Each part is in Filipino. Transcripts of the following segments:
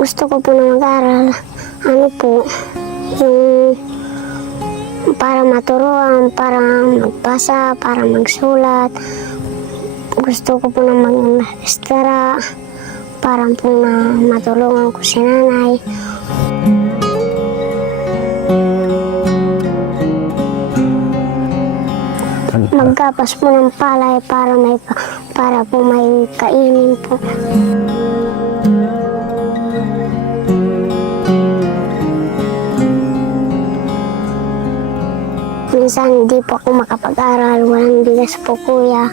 Gusto ko po na mag-aral. Ano po, yung para maturuan, para magbasa, para magsulat. Gusto ko po na mag-maestra, para po na matulungan ko si nanay. Magkapas po ng palay para po may kainin po. Minsan hindi po ako makapag-aral, walang bigas po kuya.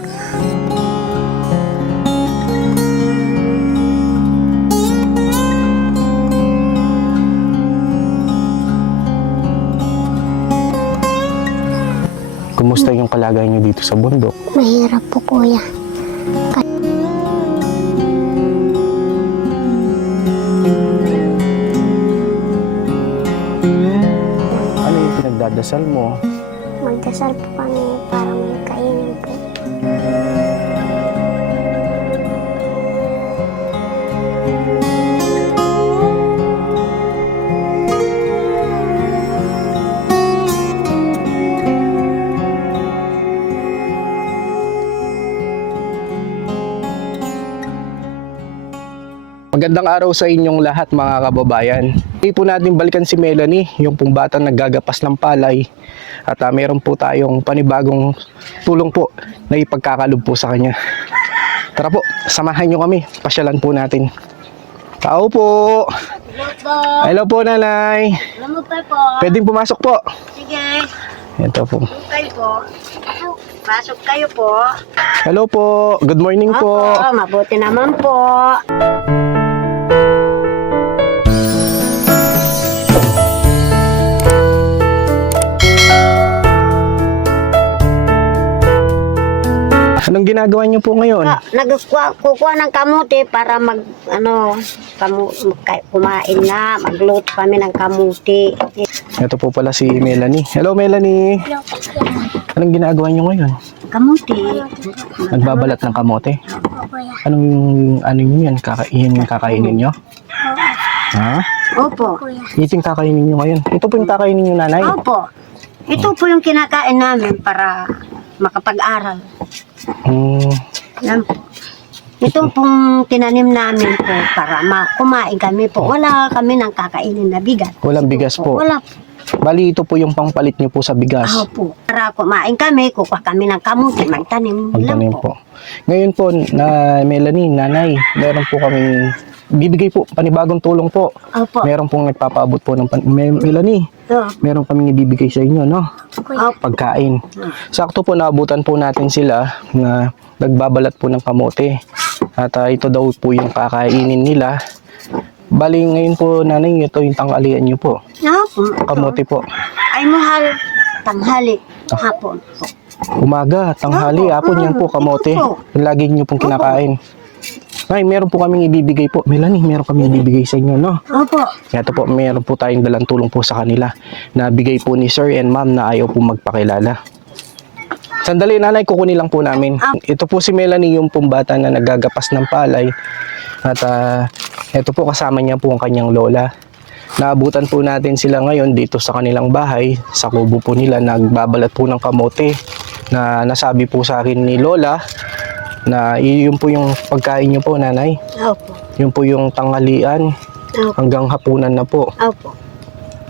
Kumusta yung kalagayan niyo dito sa bundok? Mahirap po kuya. Ano yung pinagdadasal mo? Magdasal po kami para may kainin po. Magandang araw sa inyong lahat mga kababayan. Hindi po natin balikan si Melanie, yung pong batang naggagapas ng palay. At meron po tayong panibagong tulong po na ipagkakalob po sa kanya. Tara po, samahan nyo kami. Pasyalan po natin. Tao po! Hello po, nanay! Alam mo pa po. Pwedeng pumasok po. Sige. Ito po. Kayo po. Pasok kayo po. Hello po. Good morning po. Opo, mabuti naman po. Anong ginagawa niyo po ngayon? Kukuha ng kamuti para kumain na. Magluto kami ng kamuti. Ito po pala si Melanie. Hello Melanie. Anong ginagawa niyo ngayon? Kamuti. Nagbabalat ng kamote. Ano yun yan? Kakainin niyo? Ha? Opo. Iting kakainin niyo ngayon. Ito po yung kakainin niyo, nanay. Opo. Ito po yung kinakain namin para makapag-aral. Yan po. Ito pong tinanim namin po para kumain kami po. Wala kami nang kakainin na bigas. Walang bigas po. Wala po. Bali, ito po yung pangpalit niyo po sa bigas. Opo. Para kumain kami, kukuha kami ng kamuti, magtanim lang Pagtanim po. po. Ngayon po, na Melanie, nanay, meron po kami bibigay po, panibagong tulong po. Opo. Meron pong nagpapaabot po ng Melanie, meron kaming ibibigay sa inyo, no? Opo. Pagkain. Sakto po, naabutan po natin sila na nagbabalat po ng kamote. At ito daw po yung kakainin nila. Bali, ngayon po, nanay, ito yung tanghalian nyo po. Opo. Kamote po. Ay mahal, tanghali, hapon po. Umaga, tanghali, hapon yan po, kamote. Ito po. Yung lagi nyo pong kinakain. Ay, meron po kaming ibibigay po. Melanie, meron kaming ibibigay sa inyo, no? Opo. Ito po, meron po tayong dalang tulong po sa kanila na bigay po ni Sir and Ma'am na ayaw po magpakilala. Sandali, nanay, kukunin lang po namin. Ito po si Melanie, yung pong bata na naggagapas ng palay. At ito po, kasama niya po ang kanyang lola. Naabutan po natin sila ngayon dito sa kanilang bahay. Sa kubo po nila, nagbabalat po ng kamote. Na nasabi po sa akin ni lola na yun po yung pagkain niyo po, nanay. Opo. Yun po yung tanghalian Opo. hanggang hapunan na po. Opo.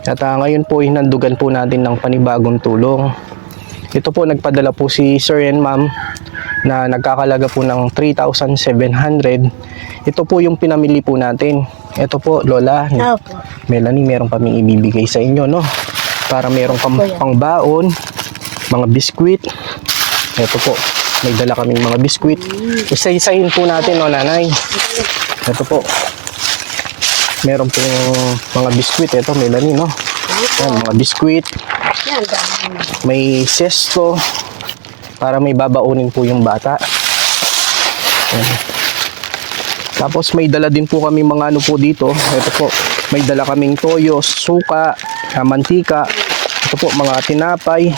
At ngayon po, hinandugan po natin ng panibagong tulong. Ito po, nagpadala po si Sir and Ma'am na nagkakalaga po ng 3,700. Ito po yung pinamili po natin. Ito po, Lola, Opo. Melanie, meron kaming ibibigay sa inyo, no? Para meron pangbaon, mga biskwit. Ito po, may dala kaming mga biskwit. Isa-isahin po natin, no, nanay? Ito po. Meron pong mga biskwit. Ito, Melanie, no? Yan, mga biskwit. Yan, dami. May sesto para may babaunin po yung bata. Yan. Tapos may dala din po kami mga ano po dito. Ito po, may dala kaming toyo, suka, mantika. Ito po, mga tinapay.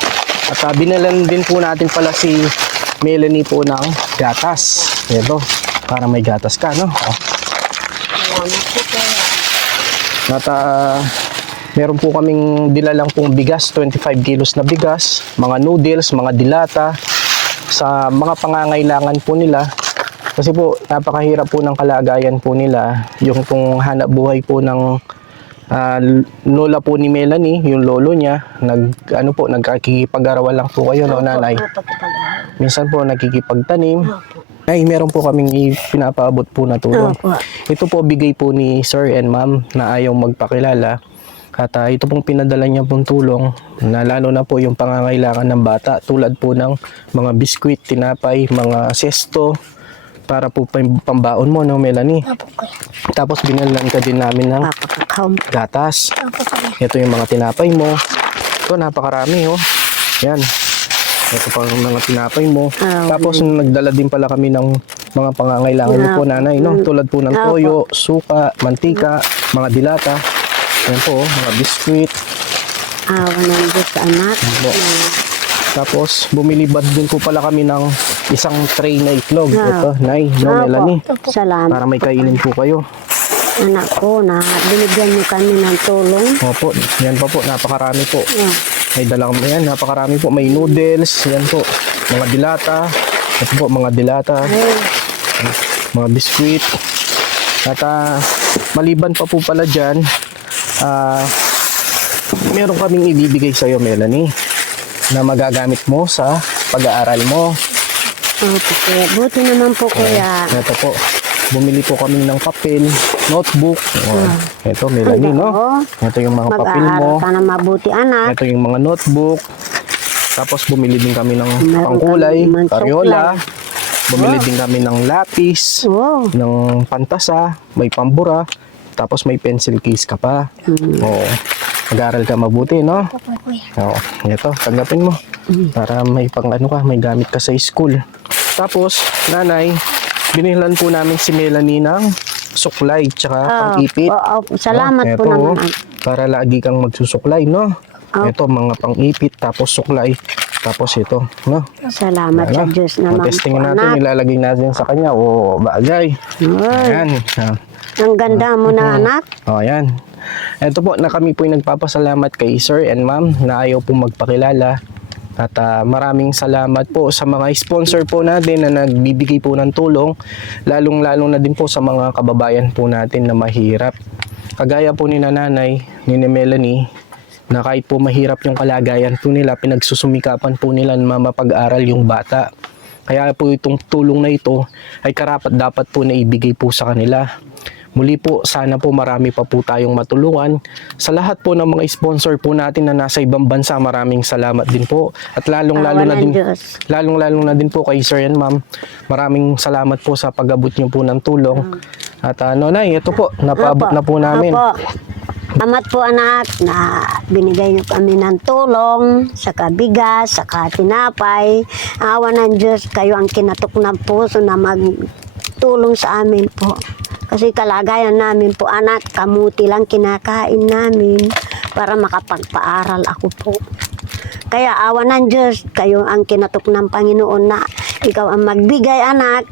At binalan din po natin pala si Melanie po ng gatas. Ito, para may gatas ka, no? Salamat po kaya. At meron po kaming dilalang pong bigas, 25 kilos na bigas, mga noodles, mga dilata, sa mga pangangailangan po nila. Kasi po, napakahirap po ng kalagayan po nila. Yung pong hanap buhay po ng lola po ni Melanie, yung lolo niya, nagkakikipag-arawan lang po kayo, no, nanay? Minsan po nagkikipagtanim. Ay, meron po kaming pinapaabot po na tulong. Ito po bigay po ni Sir and Ma'am na ayaw magpakilala. At ito pong pinadala niya pong tulong na lalo na po yung pangangailangan ng bata tulad po ng mga biskwit, tinapay, mga sesto para po pambaon mo, no, Melanie? Tapos binalan ka din namin ng gatas. Ito yung mga tinapay mo. Ito, napakarami, oh. Yan. Ito pa yung mga tinapay mo. Tapos nagdala din pala kami ng mga pangangailangan niyo po, nanay, no? Tulad po ng toyo, suka, mantika, mga dilata. Yan po, mga biskwit. Ng Diyos, anak. Tapos bumilibad din po pala kami ng isang tray na itlog. Ito, nay, no, Melanie? Salamat. Para may kainin po kayo. Anak ko, na binigyan niyo kami ng tulong. Opo, yan pa po, napakarami po. May dalang yan, napakarami po. May noodles, yan po. Mga dilata. Ito po, mga dilata. Mga biskwit. At maliban pa po pala dyan, meron kaming ibibigay sa'yo, Melanie, na magagamit mo sa pag-aaral mo. Opo, kuya. Buti naman po, kuya. Ito po, bumili po kami ng papel, notebook. Ito, Melanie, no? Ito yung mga papel mo. Mag-aaral ka na mabuti, anak. Ito yung mga notebook. Tapos bumili din kami ng pangkulay, kami ng karyola. Bumili din kami ng lapis, ng pantasa, may pambura. Tapos may pencil case ka pa. Mag-aaral ka mabuti, no? Oo. Ito, tanggapin mo. Para may may gamit ka sa school. Tapos, nanay, binilhan po namin si Melanie ng suklay tsaka pang-ipit. Salamat po naman. Para lagi kang magsusuklay, no? Ito, mga pang-ipit, tapos suklay. Tapos ito, no? Salamat sa Diyos naman po, Testingin natin, anak. nilalagay natin sa kanya. Bagay. Ayan. Ang ganda mo na, anak. Ayan. Ito po, na kami po yung nagpapasalamat kay Sir and Ma'am na ayaw po magpakilala. At maraming salamat po sa mga sponsor po natin na nagbibigay po ng tulong. Lalong-lalo na din po sa mga kababayan po natin na mahirap. Kagaya po ni nanay, ni Melanie, na kahit po mahirap yung kalagayan po nila, pinagsusumikapan po nila na mapag-aral yung bata. Kaya po itong tulong na ito ay karapat dapat po na ibigay po sa kanila. Muli po, sana po marami pa po tayong matulungan. Sa lahat po ng mga sponsor po natin na nasa ibang bansa, maraming salamat din po. At lalong-lalo na din po kay Sir and Ma'am. Maraming salamat po sa pag-abot niyo po ng tulong. At Nay, ito po, napaabot na po namin. Salamat po, anak, na binigay niyo kami ng tulong, saka bigas, saka tinapay. Awa ng Diyos, kayo ang kinatok ng puso na magtulong sa amin po. Kasi kalagayan namin po, anak, kamuti lang kinakain namin para makapagpaaral ako po. Kaya awa ng Diyos, kayo ang kinatok ng Panginoon na ikaw ang magbigay, anak.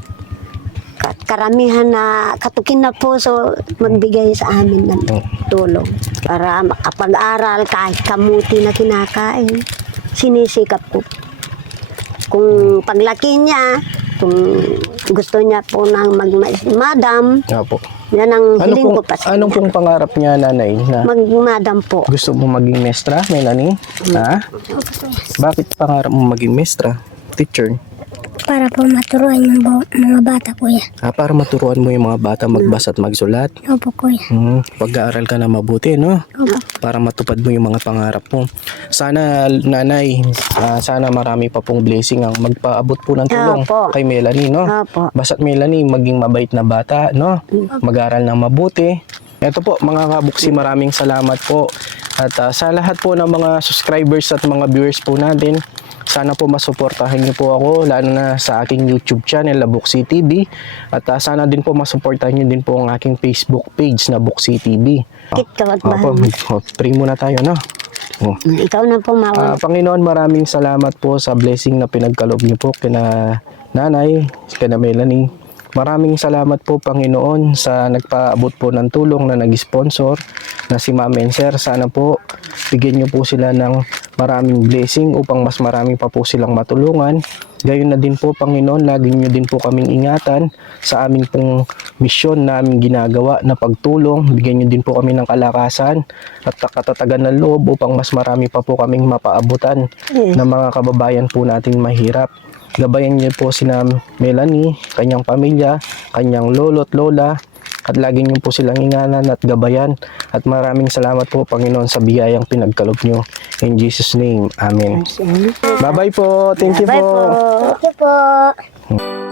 Karamihan na katukin na puso magbigay sa amin ng tulong para makapag-aral kahit kamuti na kinakain. Sinisikap ko. Kung paglaki niya, kung gusto niya po ng mag-madam, yan ang hiling ko pa siya. Anong pong pangarap niya, nanay? Na mag-madam po. Gusto mo maging mestra, Melanie? Ha? Bakit pangarap mo maging mestra, teacher? Para po maturuan yung mga bata, kuya. Para maturuan mo yung mga bata magbasa at magsulat? Opo, kuya. Pag-aaral ka na mabuti, no? Opo. Para matupad mo yung mga pangarap mo. Sana, nanay, sana marami pa pong blessing ang magpaabot po ng tulong kay Melanie, no? Basta't Melanie, maging mabait na bata, no? Mag-aaral ng mabuti. Ito po, mga kabuksi, maraming salamat po. At sa lahat po ng mga subscribers at mga viewers po natin, sana po masuportahan niyo po ako, lalo na sa aking YouTube channel na Buksi TV. At sana din po masuportahan niyo din po ang aking Facebook page na Buksi TV. Pray muna tayo, no? Ikaw na po, Panginoon, maraming salamat po sa blessing na pinagkaloob niyo po kina nanay, kina Melanie. Maraming salamat po Panginoon sa nagpaabot po ng tulong na nag-sponsor na si Ma'am and Sir. Sana po bigyan niyo po sila ng maraming blessing upang mas marami pa po silang matulungan. Gayon na din po Panginoon, lagi niyo din po kaming ingatan sa aming pong misyon na aming ginagawa na pagtulong. Bigyan niyo din po kami ng kalakasan at katatagan ng loob upang mas marami pa po kaming mapaabutan ng mga kababayan po nating mahirap. Gabayan niyo po sina Melanie, kanyang pamilya, kanyang lolo at lola, at lagi niyo po silang inganan at gabayan. At maraming salamat po Panginoon sa biyayang pinagkaloob niyo. In Jesus' name, Amen. Bye-bye po. Thank you Bye po. po. Thank you po.